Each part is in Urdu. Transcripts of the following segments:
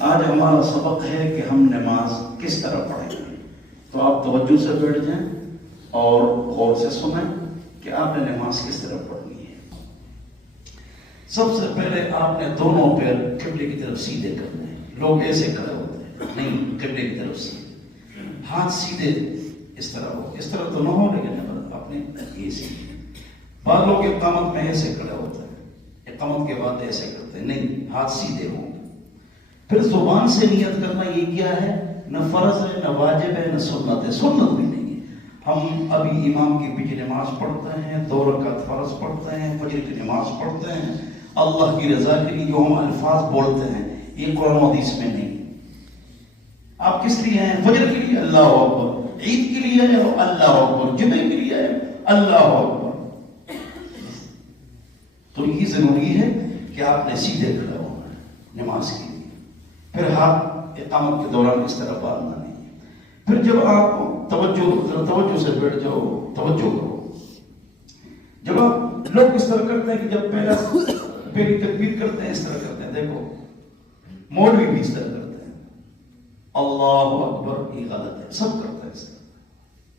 آج ہمارا سبق ہے کہ ہم نماز کس طرح پڑھیں گے. تو آپ توجہ سے بیٹھ جائیں اور غور سے سنیں کہ آپ نے نماز کس طرح پڑھنی ہے. سب سے پہلے آپ نے دونوں پیر قبلے کی طرف سیدھے کرنے ہیں. لوگ ایسے کھڑے ہوتے ہیں, نہیں, قبلے کی طرف سیدھے, ہاتھ سیدھے اس طرح ہو, اس طرح تو نہ ہو لیکن آپ نے یہ سیدھے. بعض لوگ اقامت میں ایسے کھڑے ہوتے ہیں, اقامت کے بعد ایسے کرتے ہیں, نہیں, ہاتھ سیدھے ہوں. پھر زبان سے نیت کرنا یہ کیا ہے؟ نہ فرض ہے, نہ واجب ہے, نہ سنت ہے, سنت بھی نہیں ہے. ہم ابھی امام کی پیچھے نماز پڑھتے ہیں, 2 رکعت فرض پڑھتے ہیں, فجر کی نماز پڑھتے ہیں, اللہ کی رضا کے لیے جو ہم الفاظ بولتے ہیں یہ قرآن و حدیث میں نہیں. آپ کس لیے ہیں؟ فجر کے لیے اللہ اکبر, عید کے لیے ہے اللہ اکبر, جمعے کے لیے ہے اللہ اکبر. تو یہ ضروری ہے کہ آپ نے سیدھے کھڑا ہونا ہے نماز کے لیے. پھر ہاتھ اقامت کے دوران اس طرح باندھنا نہیں ہے. پھر جب آپ توجہ سے بیٹھ جاؤ, توجہ کرو. جب آپ لوگ اس طرح کرتے ہیں کہ جب پہلی تکبیر کرتے ہیں اس طرح کرتے ہیں, دیکھو مولوی بھی اس طرح کرتے ہیں, اللہ اکبر, یہ غلط ہے. سب کرتے ہیں اس طرح,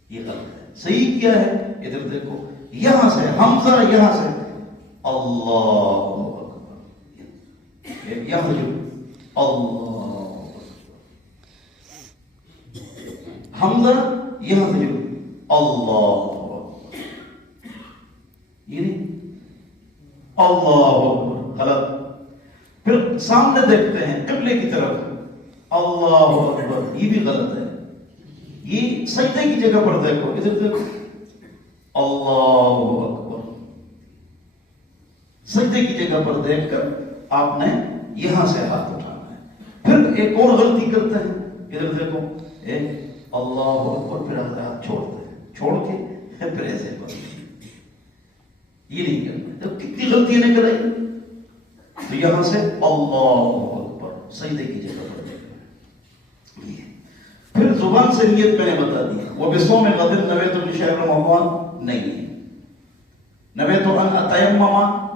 یہ غلط ہے. صحیح کیا ہے؟ ادھر دیکھو, یہاں سے حمزہ, یہاں سے اللہ اکبر, یہاں جو اللہ حمزہ, یہاں سے جو اللہ یہ نہیں, اللہ اکبر, غلط. پھر سامنے دیکھتے ہیں قبلے کی طرف, اللہ اکبر, یہ بھی غلط ہے. یہ سجدے کی جگہ پر دیکھو, ادھر دیکھو, اللہ اکبر. سجدے کی جگہ پر دیکھ کر آپ نے یہاں سے ہاتھ اٹھانا ہے. پھر ایک اور غلطی کرتے ہیں, ادھر دیکھو, اللہ اکبر, پھر ہاتھ چھوڑتے ہیں, چھوڑ کے پھر ایسے کرتے ہیں. یہ نہیں کرنا. جب کتنی غلطیاں نہیں کرائی, تو یہاں سے اللہ اکبر, سجدے کی جگہ پر دیکھنا. پھر زبان سے نیت میں نے بتا دی, وہ بسوں میں غدر نویت الشہر رمضان نہیں ہے, نویت ان اتیمم,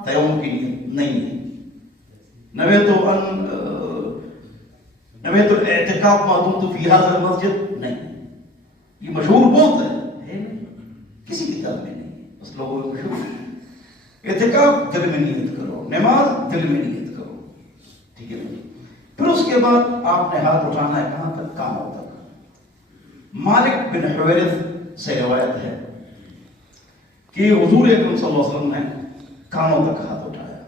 تیمم کی نیت نہیں ہے, نویت الاعتکاف ما دمت فی ھذا المسجد نہیں. یہ مشہور بہت ہے, کسی کتاب میں نہیں ہے, بس لوگوں کو مشہور ہے. اعتکاف دل میں نیت کرو, نماز دل میں نیت کرو, ٹھیک ہے. پھر اس کے بعد آپ نے ہاتھ اٹھانا ہے کہاں تک؟ کانوں تک. مالک بن حویرث سے روایت ہے کہ حضور اکرم صلی اللہ علیہ وسلم نے کانوں تک ہاتھ اٹھایا.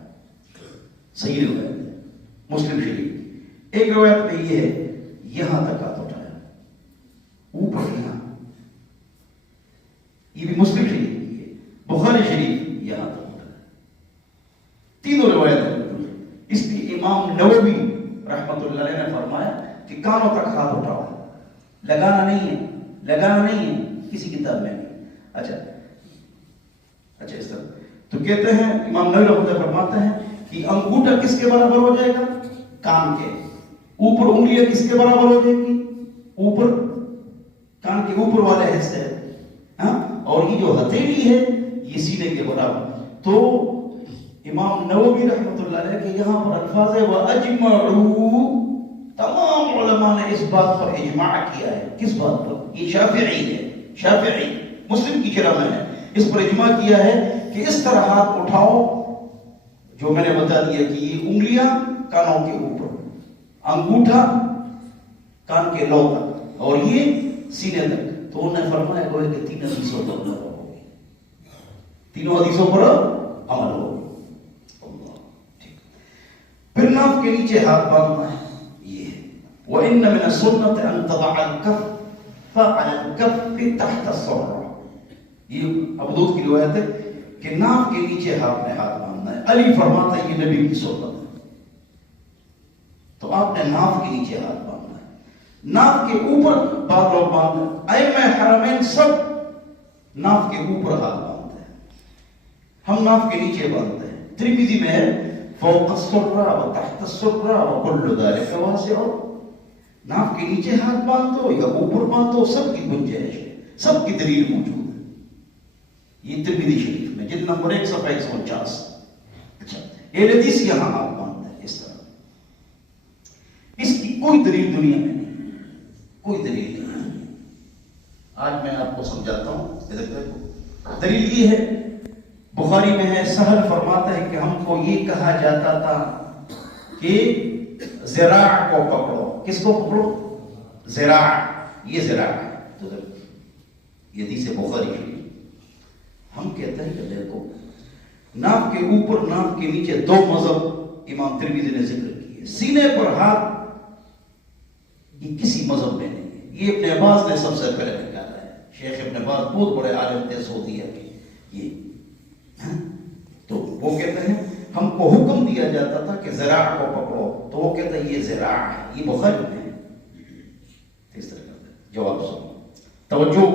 صحیح روایت ہے, مسلم شریف. ایک روایت میں یہ ہے یہاں تک ہاتھ اٹھایا, اوپر یہاں, یہ بھی مسلم شریف کی ہے. بخاری شریف یہاں تک اٹھایا. تینوں روایت ہیں. اس لیے امام نووی رحمۃ اللہ علیہ نے فرمایا کہ کانوں تک ہاتھ اٹھاؤ, لگانا نہیں ہے, لگانا نہیں ہے, کسی کتاب میں نہیں. اچھا اس طرح تو کہتے ہیں امام نووی رحمۃ اللہ فرماتے ہیں کہ انگوٹھا کس کے برابر ہو جائے گا؟ کان کے اوپر. انگلیاں کس کے برابر ہو جائے گی؟ اوپر, کان کے اوپر والے حصے, ہاں, اور یہ جو ہتھیلی ہے یہ سینے کے برابر. تو امام نووی رحمۃ اللہ علیہ کے یہاں پر الفاظ ہے وَأَجْمَعُوا, تمام علماء نے اس بات پر اجماع کیا ہے. کس بات پر؟ یہ شافعی ہے, شافعی مسلم کی شرح میں ہے, اس پر اجماع کیا ہے کہ اس طرح ہاتھ اٹھاؤ جو میں نے بتا دیا کہ یہ انگلیاں کانوں کے اوپر, انگوٹھا کان کے لو تک, اور یہ سینے تک. تو انہوں نے فرمایا کہ 3 حدیثوں پر عمل ہوگی, تینوں حدیثوں پر عمل ہوگی. پھر ناف کے نیچے ہاتھ باندھنا ہے. یہ ہے وَإِنَّ مِنَ السُّنَّةِ أَن تَضَعَ الْكَفَّ عَلَى الْكَفِّ تَحْتَ السُّرَّةِ. یہ ابو داؤد کی روایت ہے کہ ناف کے نیچے آپ نے ہاتھ باندھنا ہے. علی فرماتا ہے یہ نبی کی سنت ہے. تو آپ نے ناف کے نیچے ہاتھ باندھنا ہے. ناف کے اوپر بعض لوگ باندھتے ہیں, ائمہ حرمین سب ناف کے اوپر ہاتھ باندھتے ہیں, ہم ناف کے نیچے باندھتے ہیں. ترمذی میں ہے فوق السرہ و تحت السرہ و کل ذلک واسع. ناف کے نیچے ہاتھ باندھو یا اوپر باندھو, سب کی گنجائش ہے, سب کی دلیل موجود ہے. یہ ترمذی شریف میں جلد نمبر 1 صفحہ 149. اچھا, یہ حدیث یہاں آپ باندھتے ہیں اس طرح. اس کی کوئی دلیل دنیا میں نہیں، کوئی دلیل نہیں۔ آج میں آپ کو سمجھاتا ہوں، دلیل یہ ہے، بخاری میں ہے، سہل فرماتا ہے کہ ہم کو یہ کہا جاتا تھا کہ ذراع کو پکڑو۔ کس کو پکڑو؟ ذراع، یہ ذراع ہے۔ تو یہ حدیث بخاری کی، ہم کہتے ہیں کہ دیکھو ناف کے اوپر ناف کے نیچے دو مذہب امام ترمذی نے ذکر کیے۔ سینے پر ہاتھ یہ کسی مذہب میں نہیں ہے، یہ ابن عباس نے سب سے پہلے نکالا ہے۔ شیخ ابن عباس بہت بڑے عالم تھے سعودیہ کے، یہ تو وہ کہتے ہیں ہم کو حکم دیا جاتا تھا کہ ذراع کو پکڑو، تو وہ کہتے ہیں یہ ذراع ہے، یہ بخاری میں ہے۔ اس طرح کرتے ہیں۔ جواب سنو، توجہ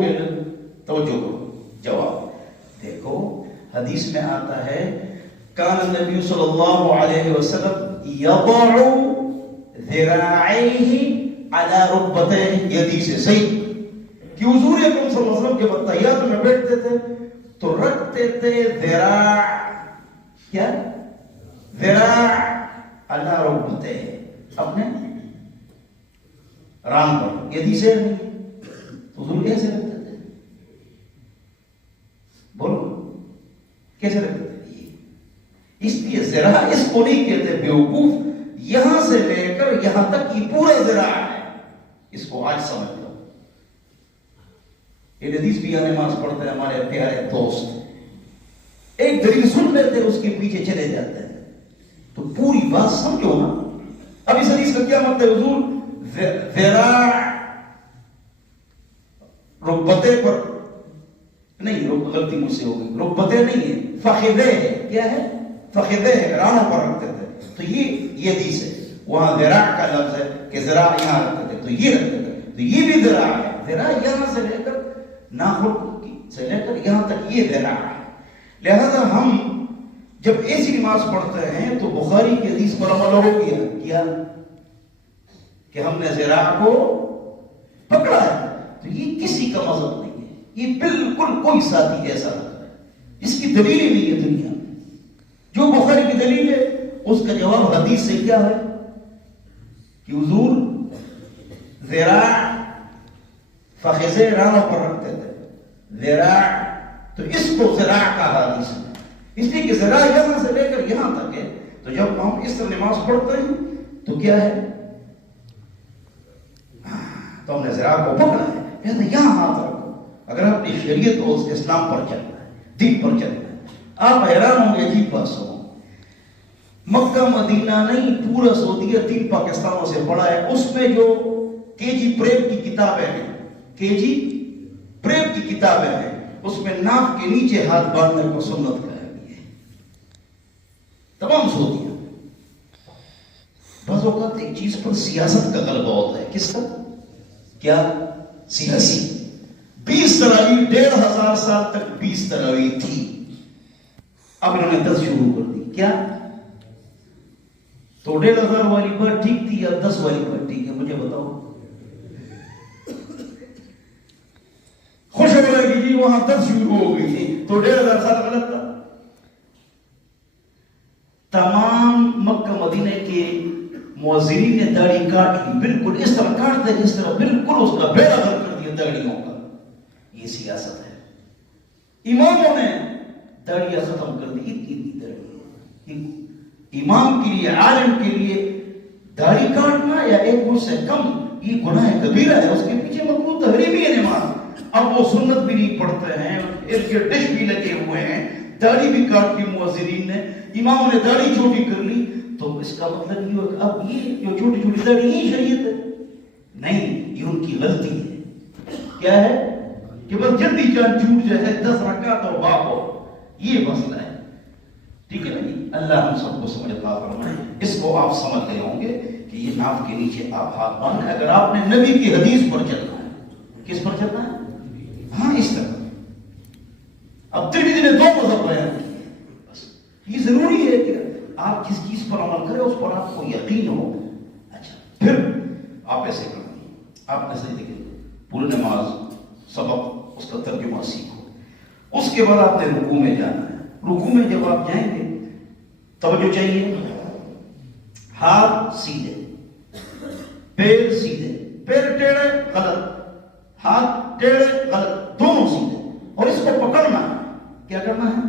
کرو، جواب دیکھو۔ حدیث میں آتا ہے کان النبی صلی اللہ علیہ وسلم یضع ذراعیہ علی رکبتیہ، یہ حدیث ہے صحیح کہ حضور اکرم صلی اللہ علیہ وسلم جب تحیات میں بیٹھتے تھے تو رکھتے تھے ذراع، کیا؟ ذراع علی رکبتیہ، اپنے ران پر۔ یہ حدیث ہے حضور کیسے رکھتے تھے؟ بولو کیسے رکھتے تھے؟ اس لیے ذراع اس کو نہیں کہتے بیوقوف، یہاں سے لے کر یہاں تک یہ پورا ذراع ہے، اس کو آج سمجھ لو۔ یہ حدیث بھی نماز پڑھتے ہیں ہمارے پیارے دوست، ایک دلیل سن لیتے اس کے پیچھے چلے جاتے ہیں، تو پوری بات سمجھو نا۔ اب اس حدیث کا کیا مطلب ہے؟ حضور ذراع رکبتے پر نہیں، غلطی مجھ سے ہو گئی، رکبتے نہیں ہے، فخذے ہے۔ کیا ہے؟ فخذے ہے، رانوں پر رکھتے تھے۔ تو یہ حدیث ہے، وہاں ذراع کا لفظ ہے کہ ذراع یہاں رکھتے تھے، تو یہ رکھتے تھے، تو یہ بھی ذراع ہے۔ ذراع یہاں سے لے کر ناخن سے لے کر یہاں تک یہ ذراع ہے۔ لہذا ہم جب ایسی نماز پڑھتے ہیں تو بخاری کی حدیث پر عمل ہو گیا کیا کہ ہم نے ذراع کو پکڑا ہے۔ تو یہ کسی کا مذہب نہیں ہے، یہ بالکل کوئی ساتھی ایسا لگتا ہے جس کی دلیل ہی نہیں ہے دنیا میں۔ جو بخاری کی دلیل ہے اس کا جواب حدیث سے کیا ہے کہ حضور ذراع فخذے رانوں پر رکھتے تھے، ذراع، تو اس کو ذراع کا حدیث ہے، اس لیے کہ ذراع یہاں سے لے کر یہاں تک ہے۔ تو جب ہم اس طرح نماز پڑھتے ہیں تو کیا ہے؟ تو ہم نے ذراع کو پکڑا ہے، کہتے ہیں یہاں ہاتھ رکھو۔ اگر اپنی شریعت اور اسلام پر چلنا ہے، دین پر چلنا ہے، آپ حیران ہوں گے، عجیب بات سنو، مکہ مدینہ نہیں پورا سعودیہ 3 پاکستانوں سے پڑھا ہے، اس میں جو کے جی پریپ کی کتابیں ہیں، کے جی پریپ کی کتابیں ہیں، اس میں ناف کے نیچے ہاتھ باندھنے کو سنت کرائی گئی ہے، تمام سعودیہ۔ بعض اوقات ایک چیز پر سیاست کا غلبہ ہوتا ہے، کس کا؟ کیا؟ سیاسی۔ 20 تراویح 1500 سال تک 20 تراویح تھی، اب انہوں نے 10 شروع کر دی۔ کیا؟ تو 1500 والی بات ٹھیک تھی یا 10 والی بات ٹھیک ہے؟ مجھے بتاؤ۔ خوش ہو رہے کہ جی وہاں 10 شروع ہو گئی تھی تو 1500 سال غلط تھا۔ تمام مکہ مدینہ کے مؤذنین نے داڑھی کاٹ لی، بالکل اس طرح کاٹتے جس طرح بالکل اس کا بیڑا غرق کر دیا داڑھیوں کا۔ یہ سیاست ہے۔ اماموں نے داڑیاں ختم کر دی، اتنی داڑھی۔ امام کے لیے، عالم کے لیے داڑھی کاٹنا یا ایک مجھ سے کم یہ گناہ کبیرہ ہے، اس کے پیچھے مکروہ تحریمی ہے نماز۔ اب وہ سنت بھی نہیں پڑھتے ہیں، ارد گرد ڈش بھی لگے ہوئے ہیں، داڑھی بھی کاٹ لی مؤذنین نے، اماموں نے داڑھی چھوٹی کر لی، تو اس کا مطلب یہ ہے کہ اب یہ جو چھوٹی چھوٹی داڑھی یہ شریعت ہے؟ نہیں، یہ ان کی غلطی ہے۔ کیا ہے؟ کہ بس جلدی چاند چھوٹ جائے، 10 رکعت اور باپ ہو، یہ مسئلہ ہے۔ ٹھیک ہے نا جی؟ اللہ ہم سب کو سمجھ عطا فرمائے۔ اس کو آپ سمجھ گئے ہوں گے کہ یہ ناف کے نیچے آپ ہاتھ باندھیں اگر آپ نے نبی کی حدیث پر چلنا ہے۔ کس پر چلنا ہے؟ ہاں، اس طرح۔ اب ترمذی نے 2 مذہب بیان کیے، بس یہ ضروری ہے کہ آپ جس چیز پر عمل کریں اس پر آپ کو یقین ہو۔ اچھا، پھر آپ ایسے کریں، آپ نے صحیح دیکھیں پوری نماز سبق اس کا ترجمہ سیکھو، اس کے بعد آپ نے رکوع میں جانا ہے۔ رکوع میں جب آپ جائیں گے توجہ چاہیے، ہاتھ سیدھے، پیر سیدھے، پیر ٹیڑھے غلط، ہاتھ ٹیڑھے غلط، دونوں سیدھے. اور اس کو پکڑنا ہے. کیا کرنا ہے؟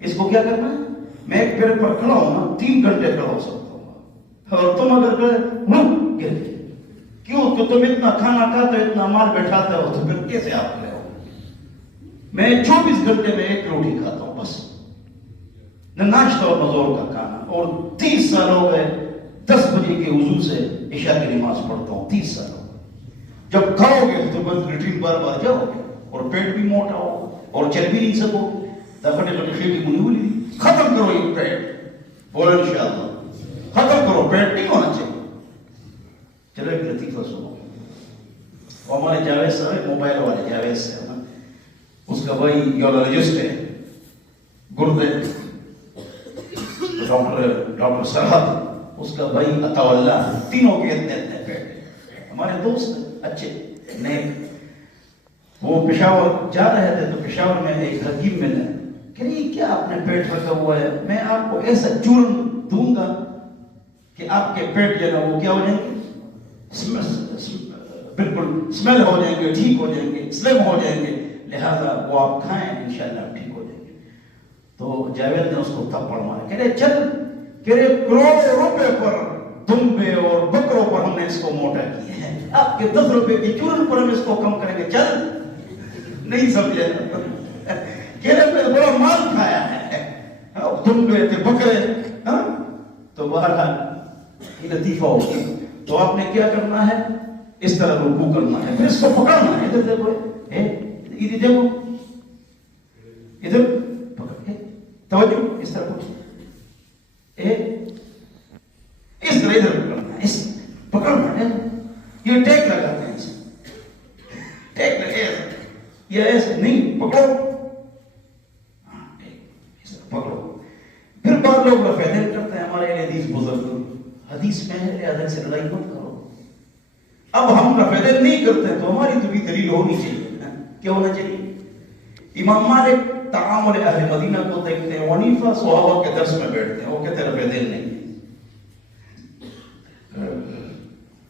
اس کو کیا کرنا ہے؟ میں ایک پیر پر کھڑا ہوں نا 3 گھنٹے کھڑا ہو سکتا ہوں، اور تم اگر گر گئے. کیوں؟ تو تم اتنا کھانا کھاتے ہو، اتنا مال بیٹھاتے ہو، تو پھر کیسے آپ لے ہو؟ میں 24 گھنٹے میں 1 روٹی کھاتا ہوں بس، نہ ناشتہ اور نہ زور کا کھانا. اور 30 سال ہو گئے 10 بجے کے وضو سے عشاء کی نماز پڑھتا ہوں. 30 سال ہو گئے. جب کھاؤ گے تو بس لیٹرین بار بار جاؤ گے، اور پیٹ بھی موٹا ہوگا اور چل بھی نہیں سکو گے. دفعہ خیٹی منی بولی ختم کرو یہ پیٹ، بولو انشاءاللہ ختم کرو، پیٹ نہیں ہونا چاہیے. چلو ایک لطیفہ سنو. وہ ہمارے جاوید صاحب موبائل والے جاوید صاحب، اس کا بھائی یورولوجسٹ ہے، گردے، ڈاکٹر سرحد، اس کا بھائی عطا اللہ، تینوں کے اتنے پیٹ. ہمارے دوست اچھے نیک. وہ پشاور جا رہے تھے تو پشاور میں ایک حکیم ملا کہ نہیں کیا آپ نے پیٹ رکھا ہوا ہے، میں آپ کو ایسا چورن دوں گا کہ آپ کے پیٹ جو ہے نا وہ کیا ہو جائیں گے، بالکل اسمیل ہو جائیں گے، ٹھیک ہو جائیں گے، سلم ہو جائیں گے، لہذا وہ آپ کھائیں انشاءاللہ آپ ٹھیک ہو جائیں گے. تو جاوید نے اس کو تھپڑ مارا، کہہ رہے چل، کہہ رہے کروڑوں روپے پر دمبے اور بکروں پر ہم نے اس کو موٹا کیا ہے، آپ کے 10 روپے کی چورن پر ہم اس کو کم کریں گے. چل نہیں سمجھے، کہہ رہے میں بڑا مال کھایا ہے، دمبے تھے بکرے. تو بہرحال یہ لطیفہ ہو گیا. تو آپ نے کیا کرنا ہے؟ اس طرح رکوع کرنا ہے، پھر اس کو پکڑنا ہے. ادھر دیکھو، ادھر دیکھو، ادھر پکڑ کے توجہ اس طرح کچھ اس طرح ادھر پکڑنا ہے، اس پکڑنا ہے. یہ ٹیک لگاتے ہیں، اسے ٹیک لگے یہ ایسے نہیں پکڑو، پکڑو. پھر بعض لوگ رفع دین کرتے ہیں. ہمارے حدیث بزرگ حدیث میں ہے لہذا سے لڑائی مت کرو. اب ہم رفع دین نہیں کرتے تو ہماری تو بھی دلیل ہونی چاہیے. کیا ہونا چاہیے؟ امام مالک تعامل اہل مدینہ کو دیکھتے ہیں، حنیفہ صحابہ کے درس میں بیٹھتے ہیں، وہ کہتے ہیں رفع دین نہیں.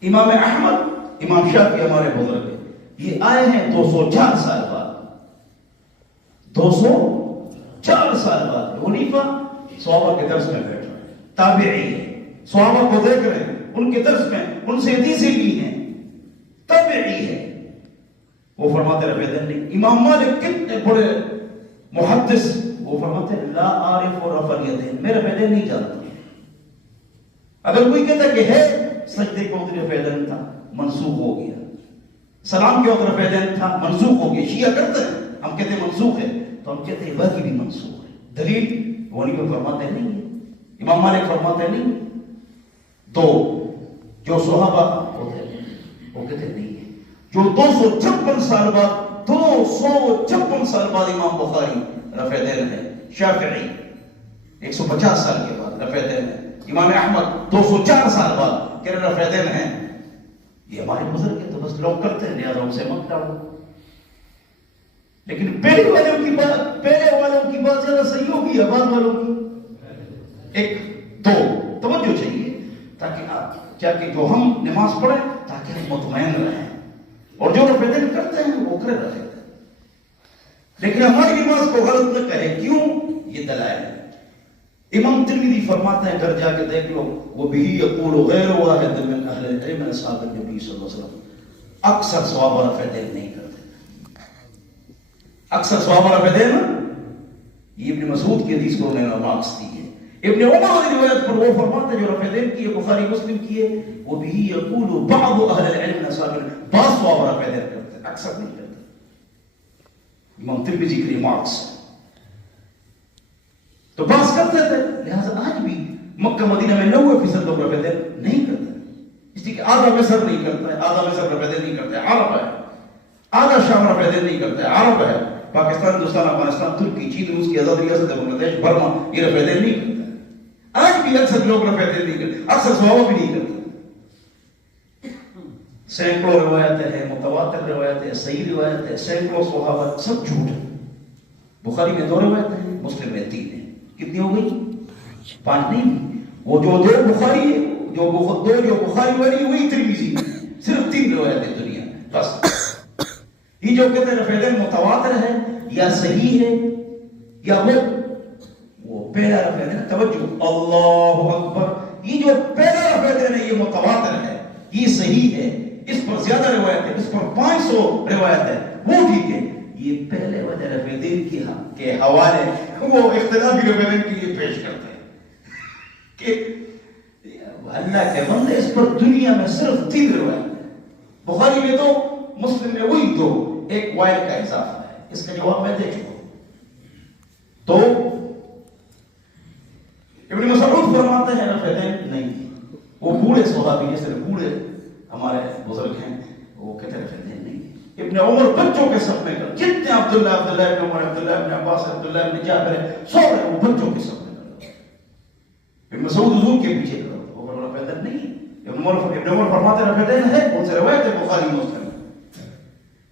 امام احمد، امام شافعی ہمارے بزرگ ہیں، یہ آئے ہیں 204 سال بعد، 204 سال بعد. حنیفہ صحابہ کے درس میں بیٹھ رہے ہیں، تابعی ہے، صحابہ کو دیکھ رہے ہیں، ان کے درس میں ان سے حدیثیں لی ہیں، تابعی ہے. وہ فرماتے رفع دین نہیں. امام مالک کتنے بڑے محدث، وہ فرماتے لا عارف و رفع الیدین، میں رفع دین نہیں جانتا. اگر کوئی کہتا کہ ہے سجدے کے وقت رفع دین تھا، منسوخ ہو گیا. سلام کے وقت رفع دین تھا، منسوخ ہو گیا. شیعہ کرتے ہیں، ہم کہتے ہیں منسوخ ہے، تو ہم کہتے ہیں باقی بھی منسوخ ہے. دلیل وہ نہیں فرماتے نہیں ہے، امام مالک فرماتے نہیں. تو جو صحابہ ہوتے ہیں وہ کہتے نہیں ہے. جو 256 سال بعد 256 سال بعد امام بخاری رفع دین ہے، شافعی 150 سال کے بعد رفع دین ہے، امام احمد 204 سال بعد کہ رفع دین ہے. یہ ہمارے بزرگ ہے تو بس لوگ کرتے ہیں، لہٰذا ان سے مت ڈالو. لیکن پہلے والوں کی بات زیادہ صحیح ہوگی یا بعد والوں کی؟ 1 2 توجہ چاہیے تاکہ جو ہم نماز پڑھیں تاکہ ہم مطمئن رہیں، اور جو رفع دین کرتے ہیں وہ کرے رہے. لیکن ہماری نماز کو غلط نہ کرے. کیوں؟ یہ دلائل ہے. امام ترمذی فرماتے ہیں، گھر جا کے دیکھ لو، وہ بھی یقول غیر واحد من اہل العلم اصحاب النبی صلی اللہ علیہ وسلم، اکثر صحابہ رفع دین نہیں کرتے. اکثر صحابہ رفع دین، یہ ابن مسعود کی حدیث کو انہوں نے مارکس دی ہے. ابن عمر کی روایت پر وہ فرماتے ہیں جو رفع دین کیے، بخاری مسلم کیے، وہ بھی یقول بعض اہل العلم اصحاب النبی، بعض صحابہ رفع دین کرتے ہیں، اکثر نہیں کرتے. امام ترمذی کے لیے مارکس. تو بعض کرتے تھے، لہذا آج بھی مکہ مدینہ میں 90% لوگ رفع دین نہیں کرتے. اس لیے کہ آدھا مصر نہیں کرتا ہے، آدھا مصر رفع دین نہیں کرتے، عرب ہے. آدھا شام رفع دین نہیں کرتے، عرب ہے. پاکستان، ہندوستان، افغانستان، ترکی، چین، روس کی آزاد ریاست ہے، بنگلہ دیش، برما، یہ رفع دین نہیں کرتے. آج بھی اکثر لوگ رفع دین نہیں کرتے، اکثر صحابہ بھی نہیں کرتے. سینکڑوں روایتیں ہیں، متواتر روایتیں ہیں، صحیح روایتیں ہیں، سینکڑوں صحابہ، سب جھوٹ ہے. بخاری میں 2 روایتیں ہیں، مسلم میں 3 ہیں. کتنی ہو گئی؟ 5 نہیں. وہ جو 2 بخاری ہے جو بخاری والی وہی ترمذی میں، صرف 3 روایتیں دنیا میں بس. یہ جو کہتے ہیں رفع دین متواتر ہے یا صحیح ہے یا وہ پہلا رفع دین، توجہ اللہ اکبر، یہ جو پہلا رفع دین ہے یہ متواتر ہے، یہ صحیح ہے، اس پر زیادہ روایت ہے، اس پر 500 روایت ہے، وہ ٹھیک ہے. یہ پہلے وجہ رفع دین کے حوالے وہ اختلافی رفع دین کے لیے پیش کرتے ہیں کہ اللہ کے بندے اس پر دنیا میں صرف 3 روایت ہے. بخاری میں 2، مسلم میں وہی 2، ایک وائل کا اضافہ ہے. اس کا جواب میں دے چکا ہوں. تو ابن مسعود فرماتے ہیں رفع دین نہیں. وہ بوڑھے صحابی جیسے بوڑھے ہمارے بزرگ ہیں، وہ کہتے ہیں رفع دین نہیں. ابن عمر بچوں کے سب میں کر، جتنے عبداللہ ابن عمر، عبداللہ ابن عباس، عبداللہ ابن جابر سو رہے وہ بچوں کے سب میں کر. ابن مسعود حضور کے پیچھے کرو، وہ رفع دین نہیں. ابن عمر فرماتے ہیں رفع دین ہے، ان سے روایت ہے بخاری مسلم.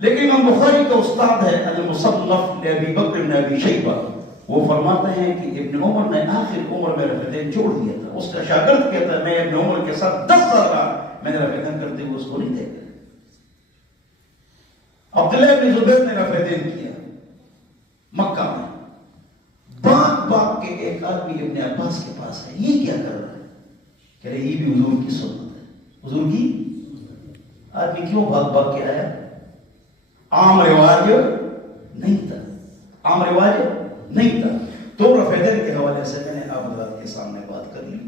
لیکن امام بخاری کا استاد ہے المصنف ابی بکر بن ابی شیبہ، وہ فرماتے ہیں کہ ابن عمر نے آخر عمر میں رفع دین چھوڑ دیا تھا. اس کا شاگرد کہتا ہے میں ابن عمر کے ساتھ 10 سال رہا، میں نے رفع دین کرتے ہوئے اس کو نہیں دیکھا. عبداللہ ابن زبیر نے رفع دین کیا مکہ میں. باغ کے ایک آدمی ابن عباس کے پاس ہے، یہ کیا کر رہا ہے؟ کہہ رہے یہ بھی حضور کی سنت ہے. حضور کی آدمی کیوں بھاگ کے آیا؟ عام رواج نہیں تھا، عام رواج نہیں تھا. تو رفع دین کے حوالے سے میں نے آپ حضرات کے سامنے بات کر لی.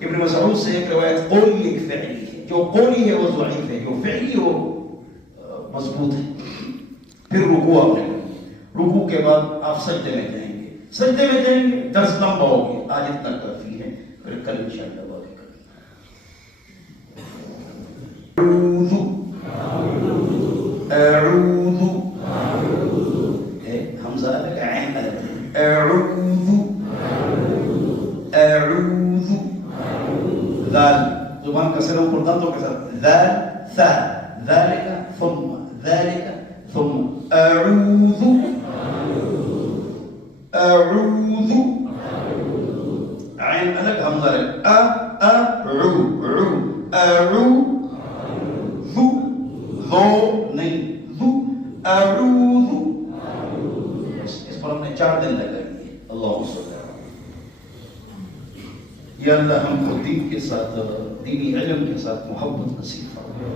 ابن مسعود سے ایک روایت قولی ایک فعلی ہے، جو قولی ہے وہ ضعیف ہے، جو فعلی وہ مضبوط ہے. پھر رکوع آپ نے کرنا، رکوع کے بعد آپ سجدے میں جائیں گے، سجدے میں جائیں گے، درس لمبا ہوگی، آج اتنا کافی ہے، پھر کل انشاءاللہ بات کریں گے. اعوذ حمزہ الگ عین الگ، اعوذ اعوذ، ذال زبان کا سلام پر دانتوں کے ساتھ، ذال ثا، ذالک ثم ذالک ثم اعوذ اعوذ، عین الگ حمزہ الگ، اعو اعوذ ذو نہیں ذو اعوذ. اس پر ہم نے 4 دن لگائی ہے. اللہ صلی اللہ. یا اللہ ہم کو دین کے ساتھ، دینی علم کے ساتھ محبت نصیب فرما.